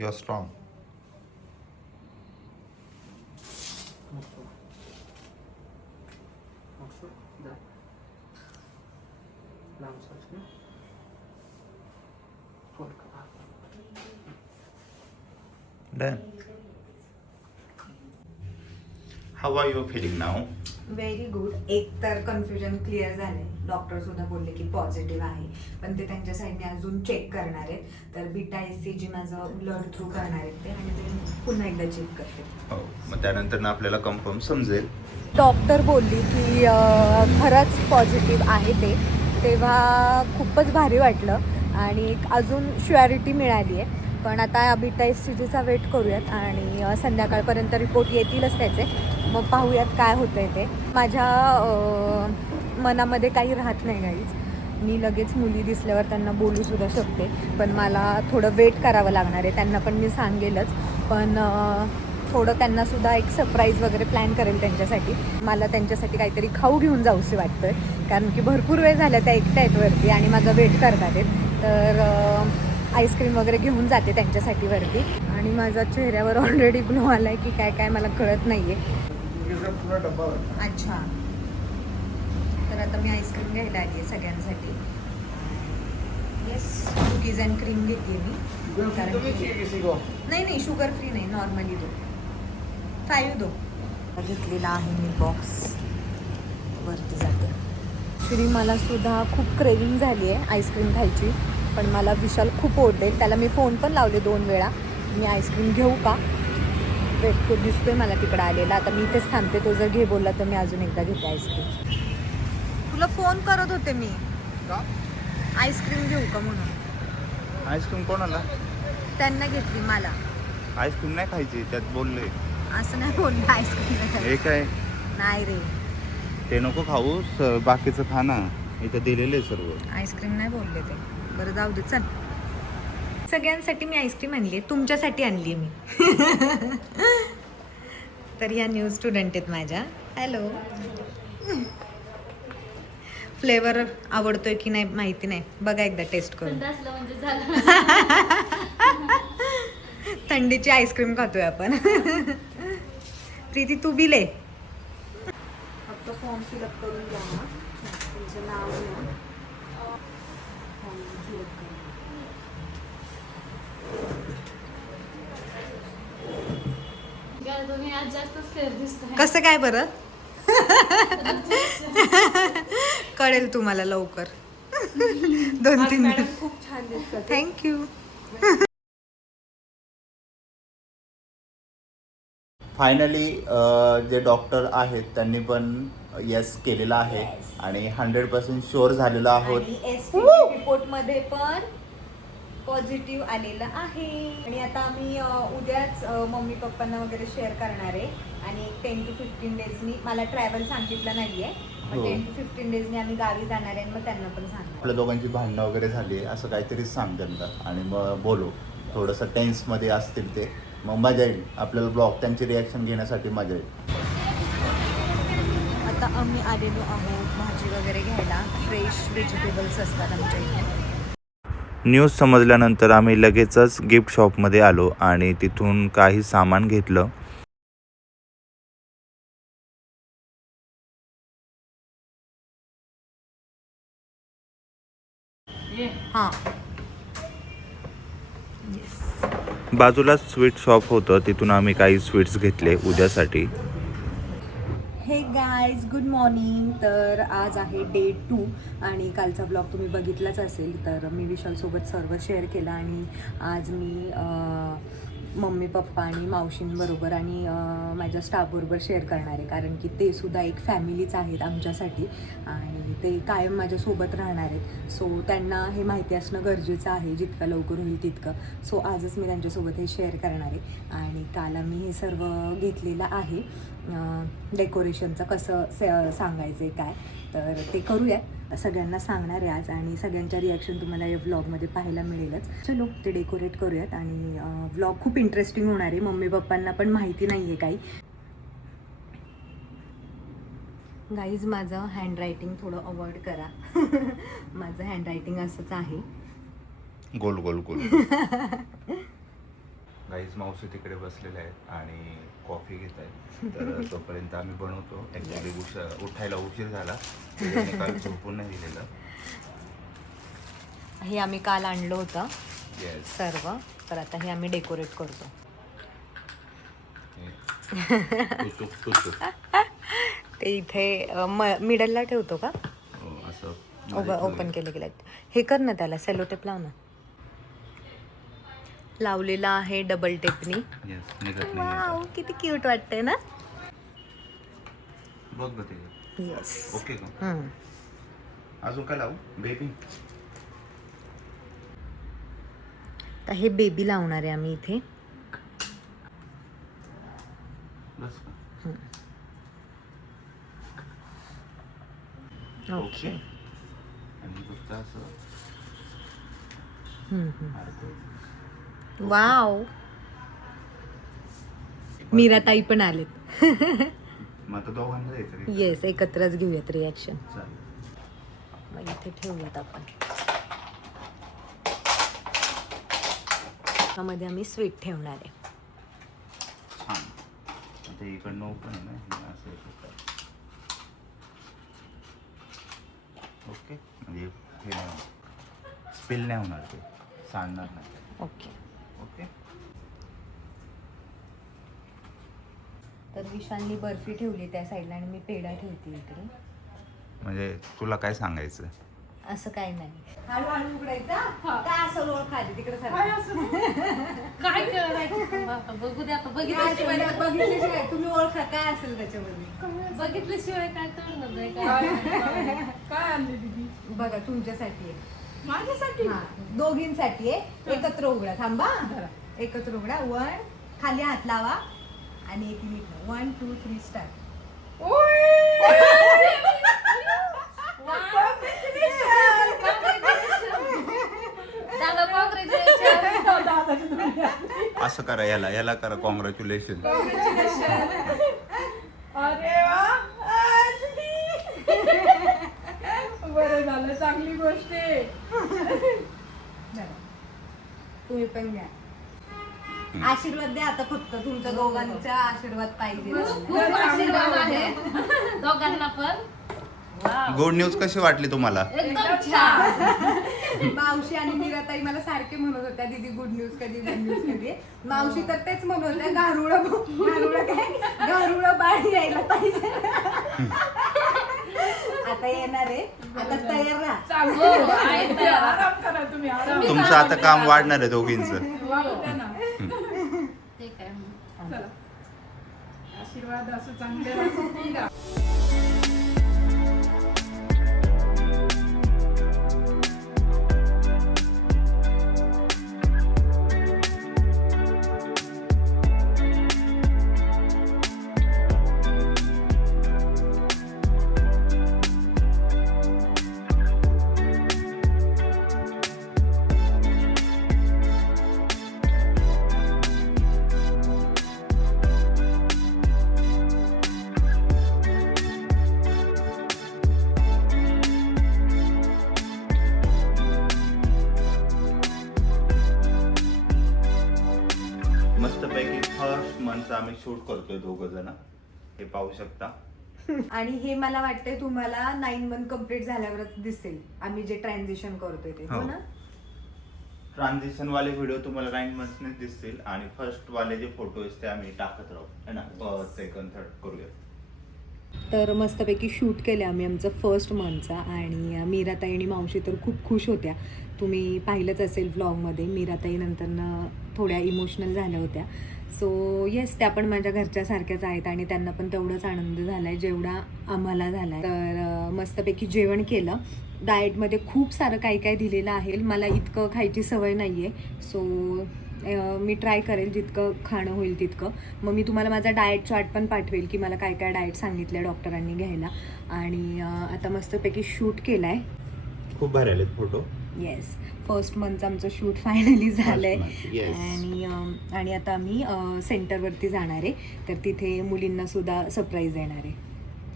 You are strong. Done. How are you feeling now? Very good. एक तर confusion clear झाले. Doctor सुद्धा बोलले की पॉझिटिव्ह आहे, पण ते त्यांच्या साईडने अजून चेक करणार आहेत. तर बीटा एससीजी माझं ब्लड थ्रू करणार आहेत ते, आणि ते पुन्हा एकदा चेक करते. हो, मग त्यानंतर आपल्याला कन्फर्म समजेल. डॉक्टर बोलली की खरंच पॉझिटिव्ह आहे ते. तेव्हा खूपच भारी वाटलं आणि एक अजून श्युअरिटी मिळाली आहे. पण आता बीटा एससीजीचा वेट करूयात आणि संध्याकाळपर्यंत रिपोर्ट येतीलच त्याचे. मग पाहूयात काय होतं आहे ते. माझ्या मनामध्ये काही राहत नाही गाईज. मी लगेच मुली दिसल्यावर त्यांना बोलूसुद्धा शकते, पण मला थोडं वेट करावं लागणार आहे. त्यांना पण मी सांगेलच, पण थोडं त्यांनासुद्धा एक सरप्राईज वगैरे प्लॅन करेल त्यांच्यासाठी. मला त्यांच्यासाठी काहीतरी खाऊ घेऊन जाऊसे वाटतं आहे, कारण की भरपूर वेळ झाला त्या एकट्या आहेत वरती आणि माझा वेट करतात आहेत. तर आईस्क्रीम वगैरे घेऊन जाते त्यांच्यासाठी वरती. आणि माझ्या चेहऱ्यावर ऑलरेडी ग्लो आला आहे की काय काय मला कळत नाही आहे. अच्छा, तर आता मी आईस्क्रीम घ्यायला आली आहे सगळ्यांसाठी. येस, कुकीज अँड क्रीम घेते मी. नाही, शुगर फ्री नाही, नॉर्मली दो. 5 दो. घेतलेला आहे मी बॉक्स. वरती जाते. ॲक्च्युली मला सुद्धा खूप क्रेविंग झाली आहे आईस्क्रीम खायची, पण मला विशाल खूप ओरडेल. त्याला मी फोन पण लावले 2 वेळा, मी आईस्क्रीम घेऊ का. वेट तो दिसतोय मला तिकडं आलेला. आता मी इथेच थांबते. तो जर घे बोलला तर मी अजून एकदा घेते आईस्क्रीम. तुला फोन करत होते मी आईस्क्रीम घेऊ का म्हणून. आईस्क्रीम कोणाला? त्यांना घेतली, मला आईस्क्रीम नाही खायची, त्यात बोलले. असं नाही बोललं आईस्क्रीम. हे काय? नाही रे, ते नको खाऊ, बाकीचं खा ना. इथं दिलेलं आहे सर्व. आईस्क्रीम नाही बोलले ते. बरं जाऊ दे, चल. सगळ्यांसाठी मी आईस्क्रीम आणली आहे, तुमच्यासाठी आणली आहे मी. तर या न्यू स्टुडंट आहेत माझ्या. हॅलो. फ्लेवर आवडतोय की नाही माहिती नाही, बघा एकदा टेस्ट करून. थंडीची आईस्क्रीम खातोय आपण. प्रीती तू बी ले. फक्त फॉर्म फिलअप करून द्या ना, तुमचं नाव ना. कसं काय बरं. कळेल तुम्हाला लवकर. 2-3 मिनिट. खूप छान दिसतात. थँक्यू. फायनली जे डॉक्टर आहेत त्यांनी पण येस केलेलं आहे आणि 100% शुअर झालेलो आहोत. रिपोर्टमध्ये पण पॉझिटिव्ह आलेलं आहे. आणि आता आम्ही उद्याच मम्मी पप्पांना वगैरे शेअर करणार आहे. आणि 10 to 15 डेजनी, मला ट्रॅव्हल सांगितलं नाहीये, मग 10 to 15 डेजनी आम्ही गावी जाणार आहे. मग त्यांना पण सांगणार. आपल्या दोघांची भांडणं वगैरे झाली असं काहीतरी सांग त्यांना आणि मग बोलू. थोडंसं टेन्समध्ये असतील ते, मग मजा येईल आपल्याला. ब्लॉग त्यांची रिॲक्शन घेण्यासाठी मजा येईल. आता आम्ही आलेलो आहोत भाजी वगैरे घ्यायला. फ्रेश व्हेजिटेबल्स असतात आमच्या इथे. न्यूज समजल्यानंतर आम्ही लगेचच गिफ्ट शॉपमध्ये आलो आणि तिथून काही सामान घेतलं. हां, बाजूलाच स्वीट शॉप होतं, तिथून आम्ही काही स्वीट्स घेतले उद्यासाठी. हे गाईज, गुड मॉर्निंग. तर आज आहे डे 2 आणि कालचा ब्लॉग तुम्ही बघितलाच असेल. तर मी विशालसोबत सर्व शेअर केलं आणि आज मी मम्मी पप्पा आणि मावशींबरोबर आणि माझ्या स्टाफबरोबर शेअर करणार आहे, कारण की ते सुद्धा एक फॅमिलीच आहेत आमच्यासाठी आणि ते कायम माझ्यासोबत राहणार आहेत. सो त्यांना हे माहिती असणं गरजेचं आहे, जितकं लवकर होईल तितकं. सो आजच मी त्यांच्यासोबत हे शेअर करणार आहे. आणि काल आम्ही हे सर्व घेतलेलं आहे. डेकोरेशनचं कसं सांगायचं आहे काय, तर ते करूयात. सगळ्यांना सांगणार आहे आज आणि सगळ्यांच्या रिॲक्शन तुम्हाला या व्लॉगमध्ये पाहायला मिळेलच. चलो ते डेकोरेट करूयात आणि व्लॉग खूप इंटरेस्टिंग होणार आहे. मम्मी पप्पांना पण माहिती नाही आहे काही. गाईज, माझं हँडरायटिंग थोडं अवॉइड करा. माझं हँडरायटिंग असंच आहे, गोल गोल गोल. गाईज मावशी तिकडे बसलेले आहेत आणि कॉफी घेत आहेत. तर तोपर्यंत आम्ही बनवतो. ॲक्च्युली उठायला उशीर झाला, त्याच्यामुळे काल झोपून नाही दिलेलं. हे आम्ही काल आणलं होतं येस. सर्व, तर आता हे आम्ही डेकोरेट करतो. ते इथे मिडलला ठेवतो का? असं ओपन केले गेले. हे कर ना, त्याला सेलो टेप लाव ना. लावलेला आहे डबल टेपनी. येस, निघत वाव, नाही. किती क्यूट वाटते ना. बघ ग ते. येस. ओके का? अजून काय लावू? बेबी. तर हे बेबी लावणार आहे आम्ही इथे. बस का? ओके. आणि फक्त असं वाव, मीराताई पण आलेत. मग आता दोघांना द्यायचं. येस, एकत्रच घेऊयात रिॲक्शन. चालेल. मग इथे ठेवूयात आपण. त्यामध्ये आम्ही स्वीट ठेवणार आहे. छान. आता इकडनं ओपन आहे ना, हे असं ओके. म्हणजे हे नाही होणार, स्पिल नाही होणार, ते सांडणार नाही. ओके. ओके. तर विशालनी बर्फी ठेवली त्या साईडला आणि मी पेढा ठेवते इकडे. म्हणजे तुला काय सांगायचं? असं काय नाही. हळूहळू उघडायचा. काय असं रोळ खाली तिकडे काय करायचं बघू दे. आता बघितल्याशिवाय तुम्ही ओळखा काय असेल त्याच्यामध्ये. बघितल्याशिवाय काय कळणार नाही. काय आणले दीदी? बघा, तुमच्यासाठी आहे. माझ्यासाठी? हा, दोघींसाठी आहे. एकत्र उघडा. थांबा, एकत्र उघडा. 1, खाली हात लावा आणि एक मिनिट. 1 2 3 स्टार्ट. असं करा, याला करा कॉंग्रॅच्युलेशन. अरे बरं झालं, चांगली गोष्ट आहे. तुम्ही पण घ्या. आशीर्वाद द्या आता. फक्त तुमच्या दोघांचा आशीर्वाद पाहिजे. खूप आशीर्वाद आहे दोघांना पण. गुड न्यूज कशी वाटली तुम्हाला? एकदम छान. मावशी आणि मीराताई मला सारखे म्हणत होत्या, दीदी गुड न्यूज कधी, गुड न्यूज कधी. मावशी तर तेच म्हणत होत्या, गारुड बाळ यायला पाहिजे. आता येणार आहे. आता तयार राहा. चांगलं आहे तर आराम करा तुम्ही. आराम. तुमचं आता काम वाढणार आहे दोघींचं. वाढू द्या ना. ठीक आहे. चला, आशीर्वाद असं चांगले राहा. मस्तपैकी फर्स्ट मंथचं आम्ही शूट करतोय दोघं जण, हे पाहू शकता. आणि हे मला वाटतंय तुम्हाला 9 मंथ कम्प्लीट झाल्यावरच दिसेल आम्ही जे ट्रान्झिशन करतोय ते. हो ना? ट्रान्झिशन वाले व्हिडिओ तुम्हाला 9 मंथ्सनेच दिसतील आणि फर्स्ट वाले जे फोटो ते आम्ही टाकत राहू है ना. फर्स्ट, सेकंड, थर्ड करूया. तर मस्तपैकी शूट केलं आम्ही आमचं फर्स्ट मंथचा. आणि मीराताई आणि मावशी तर खूप खुश होत्या. तुम्ही पाहिलंच असेल व्लॉगमध्ये. मीराताई नंतरनं थोड्या इमोशनल झाल्या होत्या. सो येस, त्या पण माझ्या घरच्यासारख्याच आहेत आणि त्यांना पण तेवढाच आनंद झाला आहे जेवढा आम्हाला झाला आहे. तर मस्तपैकी जेवण केलं. डाएटमध्ये खूप सारं काही काय दिलेलं आहे. मला इतकं खायची सवय नाही आहे. सो मी ट्राय करेल जितकं खाणं होईल तितकं. मग मी तुम्हाला माझा डाएट चार्ट पण पाठवेल की मला काय काय डाएट सांगितलं डॉक्टरांनी घ्यायला. आणि आता मस्तपैकी शूट केलं आहे. खूप भारी आलेत फोटो. येस, फर्स्ट मंथचं आमचं शूट फायनली झालं आहे. yes. आणि आता आम्ही सेंटरवरती जाणार आहे. तर तिथे मुलींना सुद्धा सरप्राईज देणार आहे.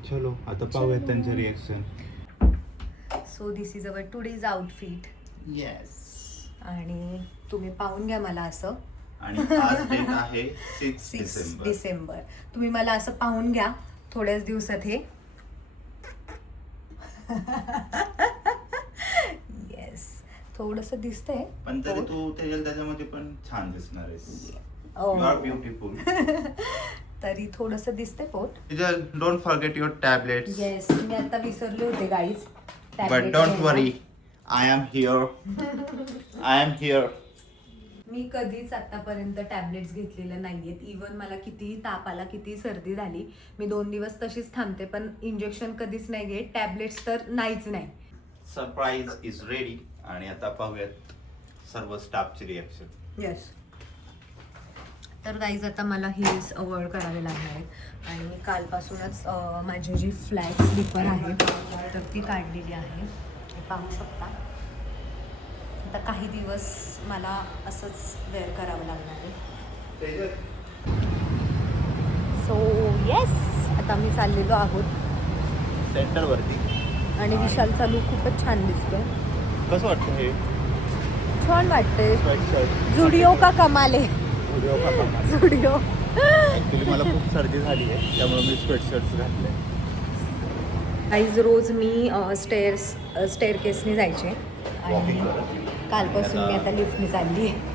चलो आता पाहूयात त्यांचं reaction. So this is our today's outfit. Yes. आणि तुम्ही पाहून घ्या मला असं. आणि आज डेट आहे 6 6 डिसेंबर. डिसेंबर. तुम्ही मला असं पाहून घ्या थोड्याच दिवसात हे. येस, थोडंसं दिसतंय पण तरी तू त्याच्यामध्ये पण छान दिसणार आहेस. Oh. You are beautiful. तरी थोडंसं दिसतंय पोट. Don't forget your tablets. Yes, मी आता विसरले होते guys. But don't worry, I am here. I am here. मी कधीच आतापर्यंत टॅबलेट्स घेतलेल्या नाहीयेत. इवन मला कितीही ताप आला, कितीही सर्दी झाली, मी 2 दिवस तशीच थांबते, पण इंजेक्शन कधीच नाही घेत. टॅबलेट्स तर नाहीच नाही. Surprise is ready. आणि आता पाहूयात सर्व स्टाफची रिॲक्शन. येस. तर गाईज आता मला हिल्स अवॉइड करावे लागणार आहेत आणि मी कालपासूनच माझी जी फ्लॅट स्लीपर आहे तर ती काढलेली आहे. हे पाहू शकता. आता काही दिवस मला असंच वेअर करावं लागणार आहे. सो येस, आता मी चाललेलो आहोत सेंटरवरती. आणि विशालचा लूक खूपच छान दिसतोय. कसं वाटतं हे छान वाटतंय. स्वेटशर्ट? जुडिओ का कमाले. जुडिओ. ॲक्च्युली मला खूप सर्दी झाली आहे, त्यामुळे मी स्वेटशर्ट्स घातले. गाईज रोज मी स्टेअर केसने जायचे आणि वॉकिंग करत. कालपासून मी आता लिफ्टने चालली आहे.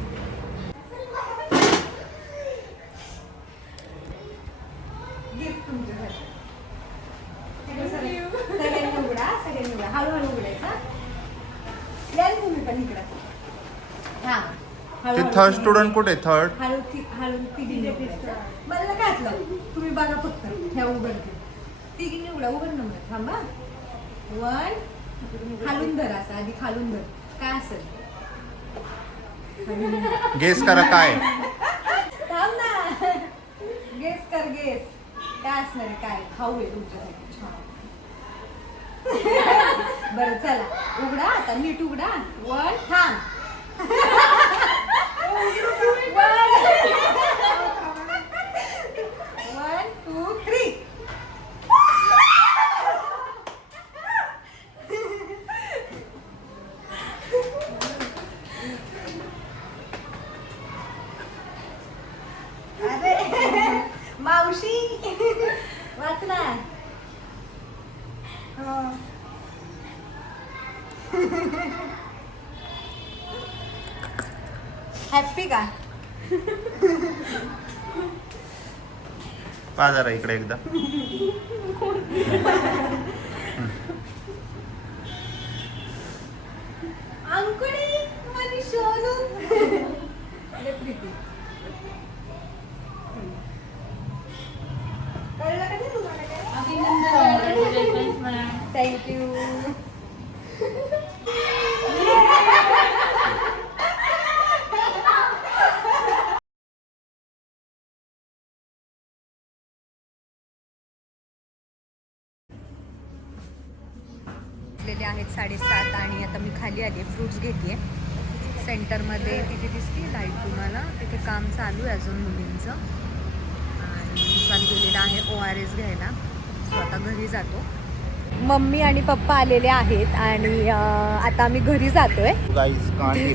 हळूहळू उघडायचा. ते थर्ड स्टुडंट कुठे? थर्ड हळू तिघीने उघडायचं. मला घातलं, तुम्ही बघा फक्त. ह्या उघडते तिघीने उघडा. उघड नंबर थांबा. 1 खालून धर. असं आधी खालून धर. काय असेल गेस करा काय. थांब ना. गेस कर. गेस काय असणार आहे? काय खाऊ आहे तुमच्यासाठी छान. बरं चला उघडा आता. नीट उघडा. 1 थांब. 1 2 3. अरे मावशी वाचला. हॅप्पी का? पहा जरा इकडे एकदा. अंकुडी माझी सोनू. अरे प्रीती कळलं का नाही तुम्हाला काय? थँक्यू. आहेत 7:30 आणि आता मी खाली आली. फ्रुट्स घेते सेंटरमध्ये. तिथे दिसते लाईट तुम्हाला. तिथे काम चालू आहे अजून मुलींचं. आणि विशाल गेलेला आहे ORS घ्यायला. सो आता घरी जातो. मम्मी आणि पप्पा आलेले आहेत आणि आता आम्ही घरी जातोय. गाईज त्यांची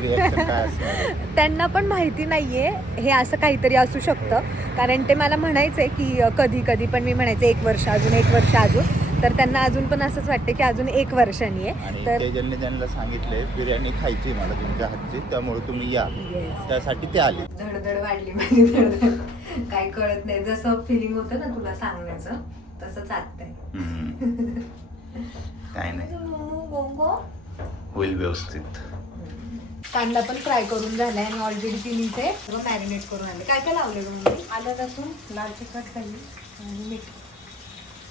रिॲक्शन काय असणार? त्यांना पण माहिती नाहीये हे असं काहीतरी असू शकतं. कारण ते मला म्हणायचे की कधी कधी पण मी म्हणायचे 1 वर्ष अजून, 1 वर्ष अजून. तर त्यांना अजून पण असंच वाटतं की अजून 1 वर्षांनी आहे. आणि तर तेजलने त्यांना सांगितले बिर्याणी खायची मला तुमच्या हातची, त्यामुळे तुम्ही या. Yes. त्यासाठी ते आले. धडधड वाढली माझी. धडधड काय कळत नाही. जसं फिलिंग होतं ना तुला सांगण्याचं तसंच आत्ताय. काय नाही, होईल व्यवस्थित. कांदा पण फ्राय करून झालाय आणि ऑलरेडी तिने ते मॅरिनेट करून आले. काय काय लावले मम्मी? आलं लसूण, लाल तिखट, दही आणि मीठ.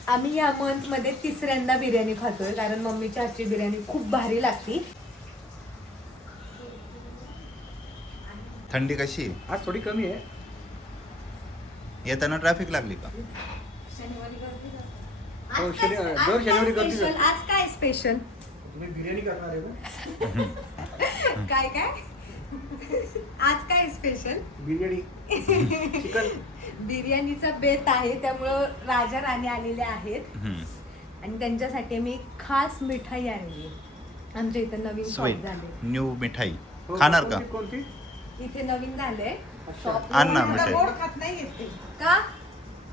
आम्ही या मंथमध्ये 3ऱ्यांदा बिर्याणी खातोय कारण मम्मीच्या हातची बिर्याणी खूप भारी लागती. थंडी कशी? आज थोडी कमी आहे. येताना ट्रॅफिक लागली का? हो, दर शनिवारी गर्दी असते. आज काय स्पेशल? तुम्ही बिर्याणी करणार आहे का? काय काय आज काय स्पेशल? बिर्याणी चिकन. बिर्याणीचा बेत आहे त्यामुळं राजा राणी आलेले आहेत आणि त्यांच्यासाठी मी खास मिठाई आणली. आमच्या इथं नवीन शॉप स्वीट झाले. न्यू मिठाई हो, खाणार का? कोणती? इथे नवीन झालंय शॉप. आण ना आता मिठाई. गोड खात नाही येत ते. का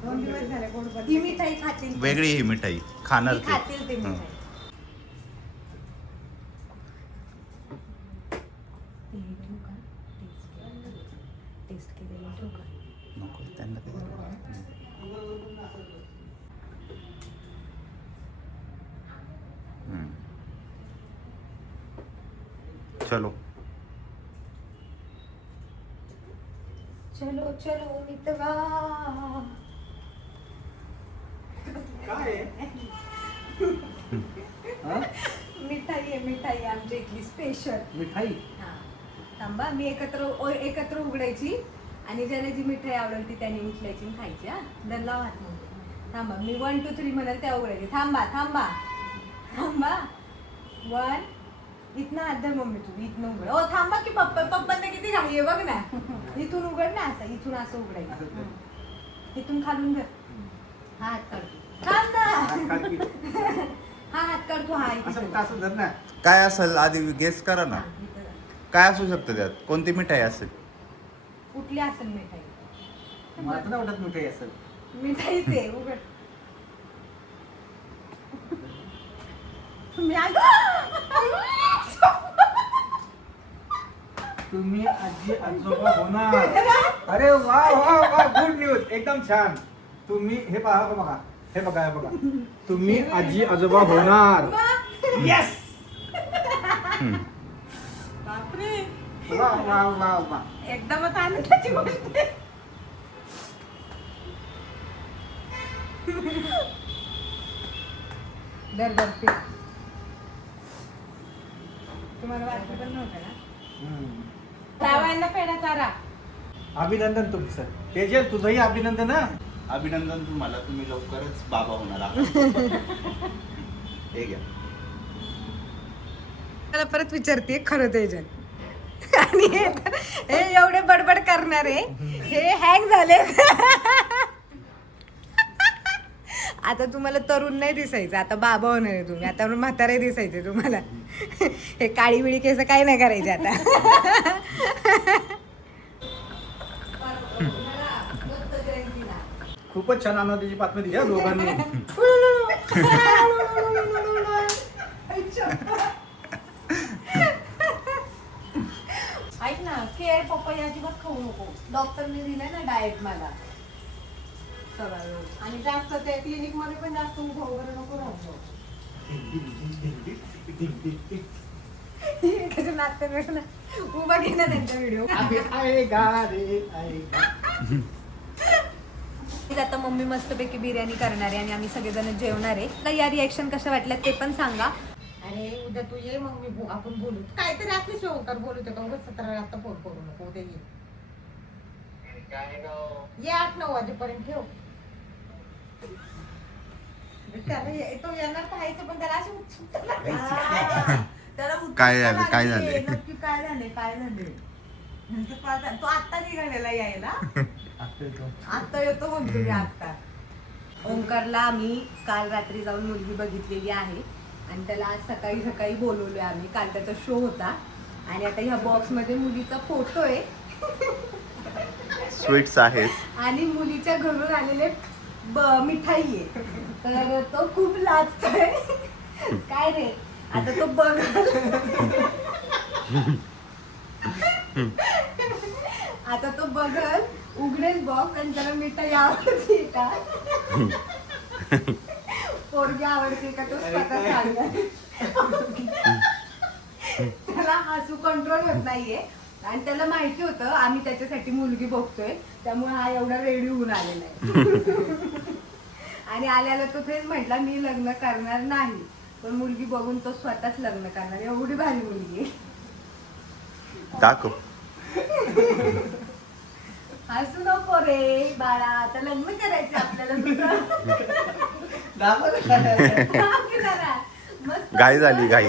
2 दिवस झाले गोड बंद ही केलं. मिठाई खातील ते. वेगळी ही मिठाई खाणार ही खातील ते ते हं. मिठाई. टेस्ट केलेलं ठेवू का? नको त्यांना ते हं. चलो चलो चलो मितवा. काय आहे? हा? मिठाई आहे मिठाई आमच्या इथली स्पेशल. मिठाई हा थांबा मी एकत्र उघडायची आणि ज्याला जी मिठाई आवडेल ती त्याने उचलायची आणि खायची. हा दल्ला वाट मग थांबा मी 1 2 3 म्हणाल त्या उघडायची. थांबा थांबा थांबा 1 इथनं हात धर मम्मी तू इथनं उघड. ओ थांबा की पप्पांना किती घाई आहे बघ ना. इथून उघड ना असं इथून असं उघडायचं. इथून खालून धर. हा हात काढतो थांब ना. हा हात काढतो. हा इथे असं धर. असं धर ना. काय असेल आधी गेस करा ना. हा, इथं धर. काय असू शकतं त्यात कोणती मिठाई असेल. कुठली असेल मिठाई. मला तर नाही वाटत मिठाई असेल. मिठाईच आहे उघड. मी तुम्ही आजी आजोबा होणार. अरे वा वा वा गुड न्यूज एकदम छान. तुम्ही हे बघा हे बघा तुम्ही आजी आजोबा होणार. येस. बापरे वा वा वा वा. एकदमच आनंदाची गोष्ट आहे. दर दर पीठ. तुम्हाला वाटलं पण नव्हतं ना. हम्म. जावयांना पेढा चारा. अभिनंदन तुमचं. तेजल तुझंही अभिनंदन हा. अभिनंदन तुम्हाला तुम्ही लवकरच बाबा होणार आहात. हे घ्या. मला परत विचारते खरं तेजल. आणि हे एवढे बडबड करणारे हे हँग झाले. आता तुम्हाला तरुण नाही दिसायचं. आता बाबा होणार आहे तुम्ही. आता म्हातारे दिसायचे तुम्हाला. हे काळी बिळी केस काय नाही करायचे आता. खूपच छान आनंदाची बातमी दिली हा दोघांनी. ऐक ना केअर पपई अजिबात खाऊ नको. डॉक्टरने दिलंय ना डाएट मला. आणि जास्त ते क्लिनिक मध्ये पण जास्त उभं वगैरे नको राहू. त्याच्या नात्यापेक्षा उभा घेणार त्यांचा व्हिडिओ. आता मम्मी मस्तपैकी बिर्याणी करणार आहे आणि आम्ही सगळेजण जेवणार आहे. तर या रिएक्शन कशा वाटल्या ते पण सांगा. आणि उद्या तू ये मग मी आपण बोलू. काहीतरी असली शोकर बोलू का उगाच 17 वाजता फोन करू नको. उद्या ये 8-9 वाजेपर्यंत ठेव. त्याला तो येणार पाहायचं पण त्याला अशी उत्सुकता लागली. त्याला उत्सुकता काय झालं? काय लागली. झालंय? नक्की काय झाले तो आत्ता निघालेला यायला. आता येतो म्हणतो मी आत्ता. ओंकारला आम्ही काल रात्री जाऊन मुलगी बघितलेली आहे आणि त्याला आज सकाळी सकाळी बोलवलोय आम्ही. काल त्याचा शो होता आणि आता ह्या बॉक्स मध्ये मुलीचा फोटो आहे स्वीट्स आहेत आणि मुलीच्या घरून आलेले मिठाई आहे. तर तो खूप लाजतोय. काय रे आता तो बघ. आता तो बघल उघडेल बॉक्स आणि त्याला मिठाई आवडते का पोरगी आवडते का तो स्वतः सांगणार. त्याला हसू कंट्रोल होत नाहीये आणि त्याला माहिती होतं आम्ही त्याच्यासाठी मुलगी बघतोय त्यामुळे हा एवढा रेडी होऊन आलेला आहे. आणि आल्याला तो तेच म्हटला मी लग्न करणार नाही पण मुलगी बघून तो स्वतःच लग्न करणार. एवढी भारी मुलगी आहे. दाखव. हसू नको रे बाळा आता लग्न करायचं आपल्याला दुसरं. थांब की जरा. मस्त. घाई झाली, घाई.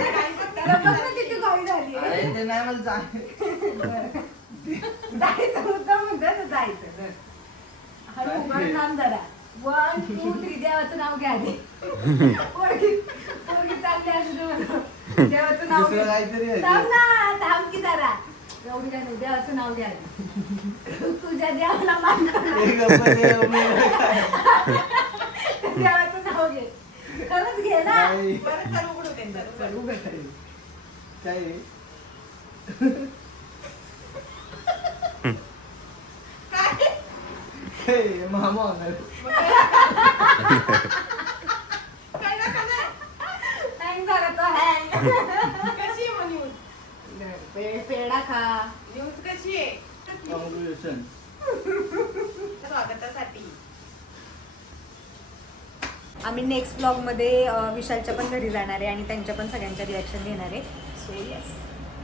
त्याला बघ ना किती घाई झाली आहे. ते नाही मला जायचं मुद्दा म्हणतात ना जायचं. हा उघड नाम जरा 1 2 3 देवाचं नाव घ्या आधी. पोरगी चालली असू दे म्हणून. देवाचं नाव दुसरं काहीतरी आहे. थांब ना थांब की जरा. एवढी काय नाही, देवाचं नाव घ्या तुझ्या देवाला मानतो देवाचं नाव घे, खरंच घे ना. नाही. बरं चल उघडू त्यांचं. चल, उघड ताई. काय आहे? हे, मामा होणार. काय ना काय नाही. हँग झाला तो हँग. कशी आहे मग न्यूज? पेढा खा. न्यूज कशी आहे? Congratulations. स्वागतासाठी. आम्ही नेक्स्ट ब्लॉगमध्ये विशालच्या पण घरी जाणार आहे आणि त्यांच्या पण सगळ्यांच्या रिॲक्शन घेणार आहे. So yes.